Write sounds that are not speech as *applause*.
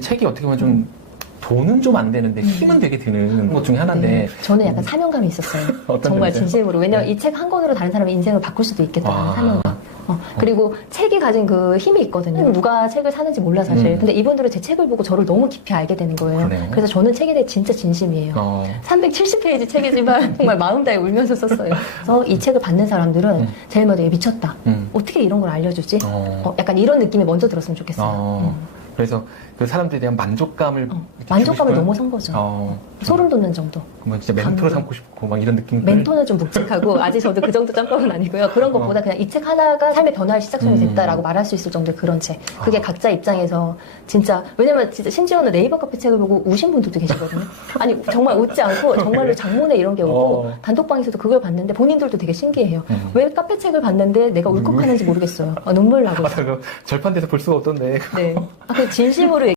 그 책이 어떻게 보면 좀 돈은 좀 안 되는데 힘은 되게 드는 것 중에 하나인데 네, 저는 약간 사명감이 있었어요. *laughs* 정말 점이세요? 진심으로. 왜냐면 이 책 한 권으로 다른 사람의 인생을 바꿀 수도 있겠다는 아. 사명감. 어, 그리고 책이 가진 그 힘이 있거든요. 누가 책을 사는지 몰라 사실. 음. 근데 이분들은 제 책을 보고 저를 너무 깊이 알게 되는 거예요. 그래요? 그래서 저는 책에 대해 진짜 진심이에요. 어, 370페이지 책이지만 *laughs* 정말 마음 다해 울면서 썼어요. 그래서 이 책을 받는 사람들은 음. 제일 먼저 얘 미쳤다. 음. 어떻게 이런 걸 알려주지? 어. 어, 약간 이런 느낌이 먼저 들었으면 좋겠어요. 어. 음. 그래서 그 사람들에 대한 만족감을 어, 만족감을? 넘어선 거죠. 어, 소름 돋는 정도. 뭐 진짜 멘토로. 삼고 싶고 막 이런 느낌. 멘토는 좀 묵직하고 아직 저도 그 정도 짬밥은 아니고요. 그런 것보다 그냥 이 책 하나가 삶의 변화의 시작점이 음. 됐다라고 말할 수 있을 정도의 그런 책. 그게 아. 각자 입장에서 진짜 왜냐면 진짜 심지어는 네이버 카페 책을 보고 우신 분들도 계시거든요. 아니 정말 웃지 않고 정말로 장문에 이런 게 오고 어. 단톡방에서도 그걸 봤는데 본인들도 되게 신기해요. 음. 왜 카페 책을 봤는데 내가 울컥하는지 모르겠어요. 아, 눈물 나고. 아, 그 절판돼서 볼 수가 없던데. 네. 아, *laughs* 그 진심으로